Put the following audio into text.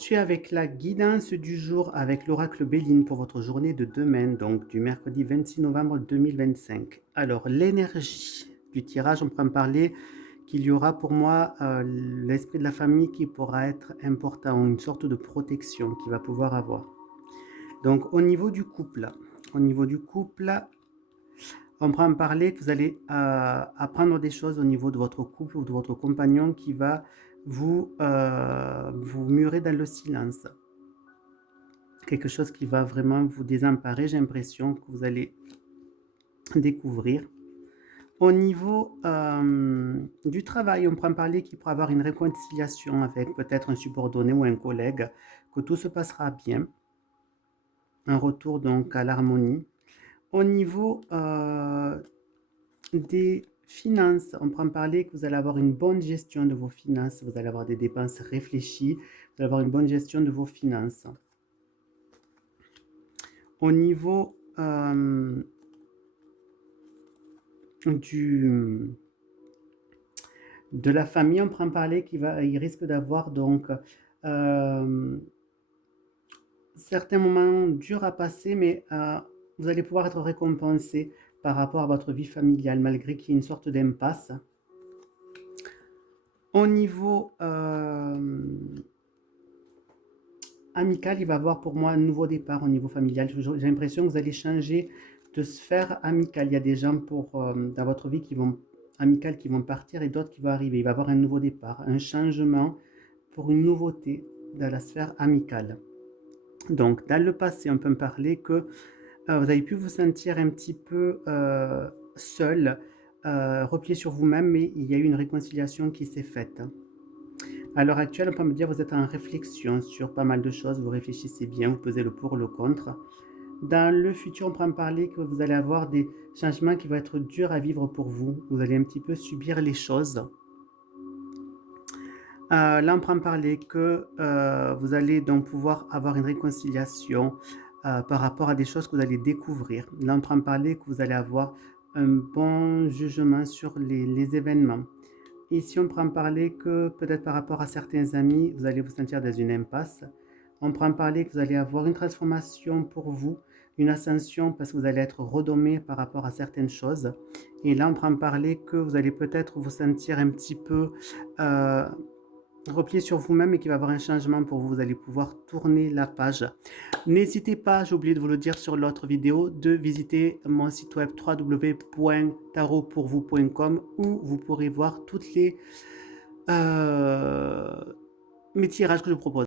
poursuit avec la guidance du jour avec l'oracle Béline pour votre journée de demain, donc du mercredi 26 novembre 2025. Alors, l'énergie du tirage, on pourrait me parler qu'il y aura pour moi l'esprit de la famille qui pourra être important, une sorte de protection qu'il va pouvoir avoir. Donc, au niveau du couple, on pourra me parler que vous allez apprendre des choses au niveau de votre couple ou de votre compagnon qui va vous murer dans le silence. Quelque chose qui va vraiment vous désemparer, j'ai l'impression que vous allez découvrir. Au niveau du travail, on pourra me parler qu'il pourra avoir une réconciliation avec peut-être un subordonné ou un collègue, que tout se passera bien. Un retour donc à l'harmonie. Au niveau des finances, on pourra me parler que vous allez avoir une bonne gestion de vos finances, vous allez avoir des dépenses réfléchies, vous allez avoir une bonne gestion de vos finances. Au niveau de la famille, on pourra me parler qu'il risque d'avoir donc certains moments durs à passer, mais vous allez pouvoir être récompensé par rapport à votre vie familiale, malgré qu'il y ait une sorte d'impasse. Au niveau amical, il va y avoir pour moi un nouveau départ au niveau familial. J'ai l'impression que vous allez changer de sphère amicale. Il y a des gens dans votre vie amicales qui vont partir et d'autres qui vont arriver. Il va y avoir un nouveau départ, un changement pour une nouveauté dans la sphère amicale. Donc, dans le passé, on peut me parler que vous avez pu vous sentir un petit peu seul, replié sur vous-même, mais il y a eu une réconciliation qui s'est faite. À l'heure actuelle, on peut me dire que vous êtes en réflexion sur pas mal de choses, vous réfléchissez bien, vous pesez le pour, le contre. Dans le futur, on peut me parler que vous allez avoir des changements qui vont être durs à vivre pour vous. Vous allez un petit peu subir les choses. Là, on peut me parler que vous allez donc pouvoir avoir une réconciliation par rapport à des choses que vous allez découvrir. Là, on peut me parler que vous allez avoir un bon jugement sur les événements. Ici, on pourra me parler que peut-être par rapport à certains amis, vous allez vous sentir dans une impasse. On pourra me parler que vous allez avoir une transformation pour vous, une ascension parce que vous allez être redommé par rapport à certaines choses. Et là, on pourra me parler que vous allez peut-être vous sentir un petit peu replié sur vous-même et qu'il va y avoir un changement pour vous. Vous allez pouvoir tourner la page. N'hésitez pas, j'ai oublié de vous le dire sur l'autre vidéo, de visiter mon site web www.tarotpourvous.com où vous pourrez voir toutes les mes tirages que je propose.